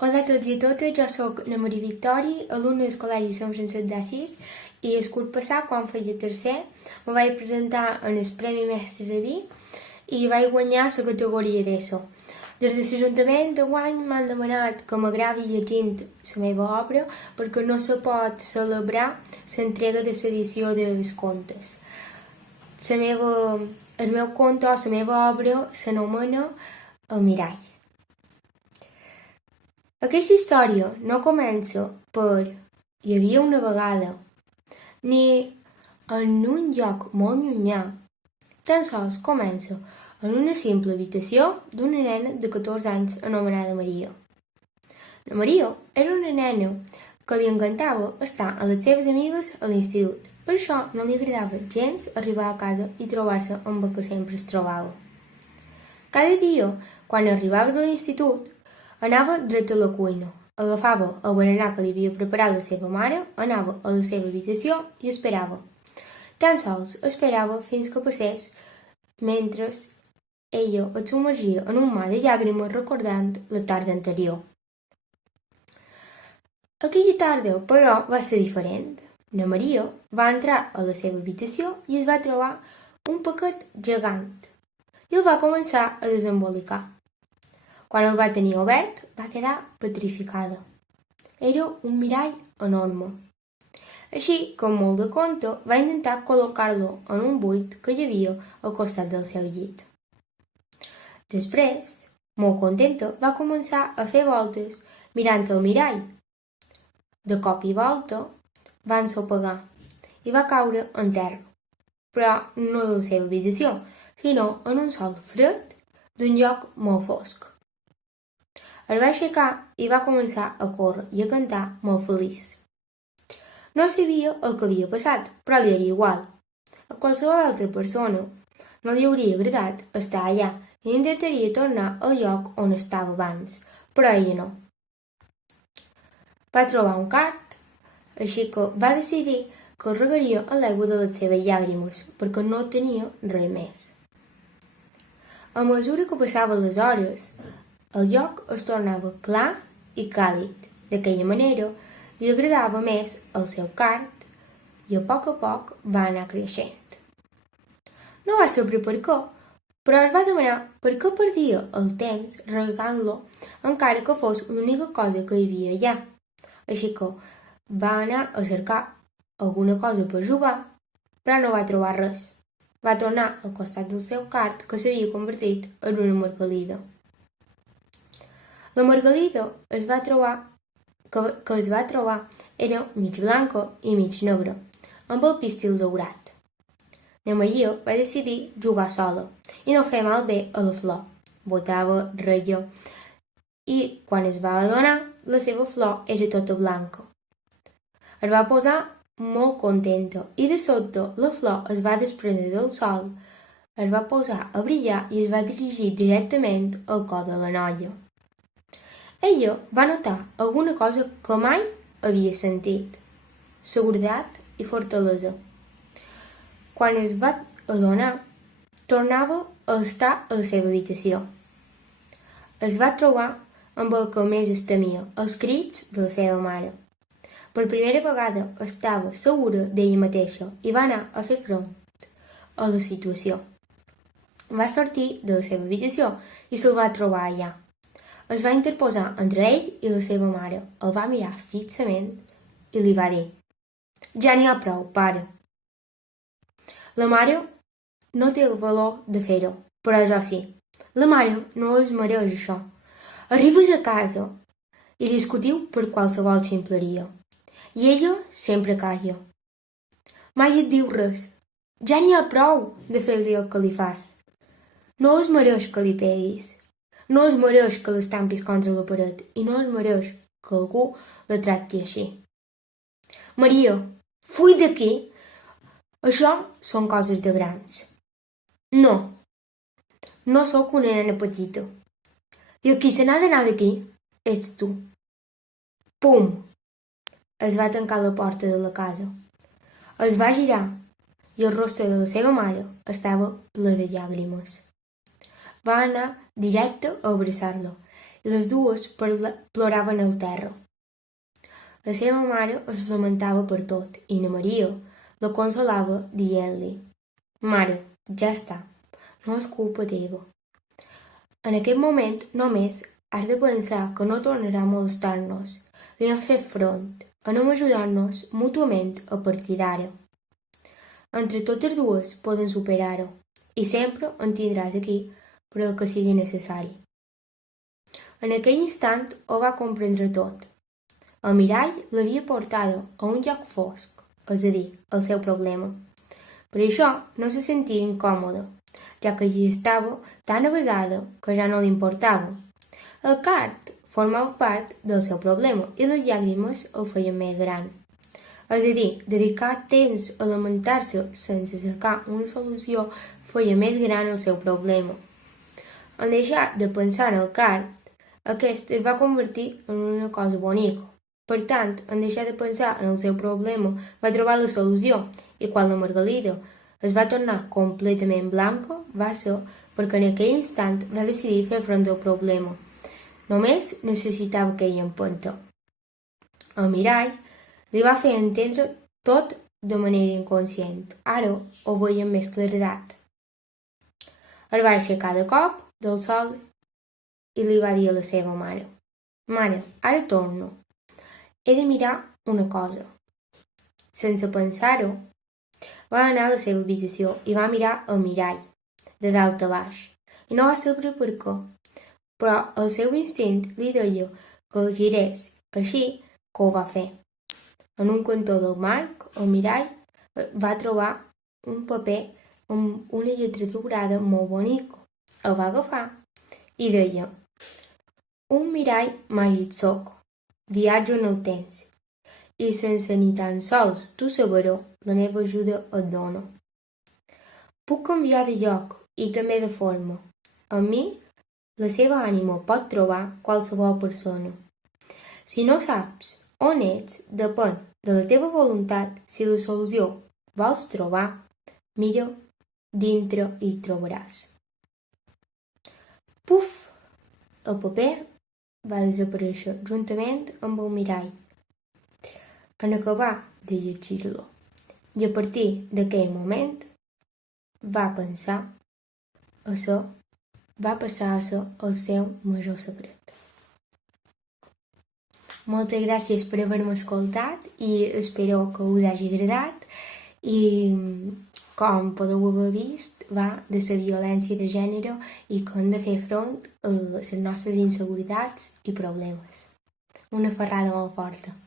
Hola a tots i a totes, jo sóc la Maria Victòria, alumna del Col·legi Sant Francesc d'Assís, i el curs passat, quan feia tercer, me vaig presentar en el Premi Mestre Rabí i vaig guanyar la categoria d'ESO. Des de l'Ajuntament d'enguany m'han demanat que m'agravi llegint la meva obra perquè no se pot celebrar l'entrega de l'edició dels contes. El meu conte o la meva obra s'anomena El mirall. Aquesta història no comença per hi havia una vegada, ni en un lloc molt llunyà. Tan sols comença en una simple habitació d'una nena de 14 anys anomenada Maria. La Maria era una nena que li encantava estar amb les seves amigues a l'institut. Per això no li agradava gens arribar a casa i trobar-se amb el que sempre es trobava. Cada dia, quan arribava de l'institut, anava dret a la cuina, agafava el berenar que li havia preparat la seva mare, anava a la seva habitació i esperava. Tan sols esperava fins que passés, mentre ella es submergia en un mar de llàgrimes recordant la tarda anterior. Aquella tarda, però, va ser diferent. La Maria va entrar a la seva habitació i es va trobar un paquet gegant i el va començar a desembolicar. Quan el va tenir obert, va quedar petrificada. Era un mirall enorme. Així, com molt de conte, va intentar col·locar-lo en un buit que hi havia al costat del seu llit. Després, molt contenta, va començar a fer voltes mirant el mirall. De cop i volta, va ensopegar i va caure en terra, però no de la seva habitació, sinó en un sol fred d'un lloc molt fosc. El va aixecar i va començar a córrer i a cantar molt feliç. No sabia el que havia passat, però li era igual. A qualsevol altra persona no li hauria agradat estar allà i intentaria tornar al lloc on estava abans, però ella no. Va trobar un cart, així que va decidir que el regaria a l'aigua de les seves llàgrimes, perquè no tenia res més. A mesura que passaven les hores, el lloc es tornava clar i càlid. D'aquella manera, li agradava més el seu cart i a poc va anar creixent. No va saber per què, però es va demanar per què perdia el temps regant-lo encara que fos l'única cosa que hi havia allà. Així que va anar a cercar alguna cosa per jugar, però no va trobar res. Va tornar al costat del seu cart que s'havia convertit en una margalida. La margalida que es va trobar era mig blanca i mig negra, amb el pístil daurat. La Maria va decidir jugar sola i no fer malbé a la flor. Botava, reia, i quan es va adonar, la seva flor era tota blanca. Es va posar molt contenta i de sobte la flor es va desprendre del sol, es va posar a brillar i es va dirigir directament al cor de la noia. Ella va notar alguna cosa que mai havia sentit: seguretat i fortalesa. Quan es va adonar, tornava a estar a la seva habitació. Es va trobar amb el que més es temia, els crits de la seva mare. Per primera vegada estava segura d'ella mateixa i va anar a fer front a la situació. Va sortir de la seva habitació i se'l va trobar allà. Es va interposar entre ell i la seva mare, el va mirar fixament i li va dir: «Ja n'hi ha prou, pare». La mare no té el valor de fer-ho, però jo sí. La mare no es mereix això. Arribes a casa i discutiu per qualsevol ximpleria. I ella sempre calla. Mai et diu res. Ja n'hi ha prou de fer-li el que li fas. No es mereix que li peguis. No es mereix que l'estampis contra la paret i no es mereix que algú la tracti així. Maria, fuig d'aquí! Això són coses de grans. No, no sóc una nena petita. I el qui se n'ha d'anar d'aquí ets tu. Pum! Es va tancar la porta de la casa. Es va girar i el rostre de la seva mare estava ple de llàgrimes. Va anar directe a abraçar-lo i les dues ploraven al terra. La seva mare es lamentava per tot i na Maria la consolava dient-li: «Mare, ja està, no és culpa teva. En aquest moment només has de pensar que no tornarà a molestar-nos. Li hem fet front. Anem a ajudar-nos mútuament a partir d'ara. Entre totes dues poden superar-ho i sempre en tindràs aquí per al que sigui necessari». En aquell instant ho va comprendre tot. El mirall l'havia portada a un lloc fosc, és a dir, al seu problema. Per això no se sentia incòmoda, ja que allí estava tan avesada que ja no li importava. El card formava part del seu problema i les llàgrimes el feien més gran. És a dir, dedicar temps a lamentar-se sense cercar una solució feia més gran el seu problema. En deixar de pensar en el card, aquest es va convertir en una cosa bonica. Per tant, en deixar de pensar en el seu problema, va trobar la solució, i quan la Margalida es va tornar completament blanca, va ser perquè en aquell instant va decidir fer front al problema. Només necessitava aquella empenta. El mirall li va fer entendre tot de manera inconscient. Ara ho veia amb més claredat. El va aixecar de cop del sol i li va dir a la seva mare: «Mare, ara torno. He de mirar una cosa». Sense pensar-ho, va anar a la seva habitació i va mirar el mirall, de dalt a baix, i no va saber per què, però el seu instint li deia que el girés, així que ho va fer. En un cantó del marc, el mirall va trobar un paper amb una lletra daurada molt bonica. El va agafar i deia: «Un mirall màgic soc, viatjo en el temps, i sense ni tan sols tu saber-ho, la meva ajuda et dono. Puc canviar de lloc i també de forma. En mi, la seva ànima pot trobar qualsevol persona. Si no saps on ets, depèn de la teva voluntat. Si la solució vols trobar, mira dintre i hi trobaràs». Puf! El paper va desaparèixer juntament amb el mirall en acabar de llegir-lo, i a partir d'aquell moment va passar a ser el seu major secret. Moltes gràcies per haver-me escoltat i espero que us hagi agradat, i com podeu haver vist, va de la violència de gènere i que hem de fer front a les nostres inseguretats i problemes. Una ferrada molt forta.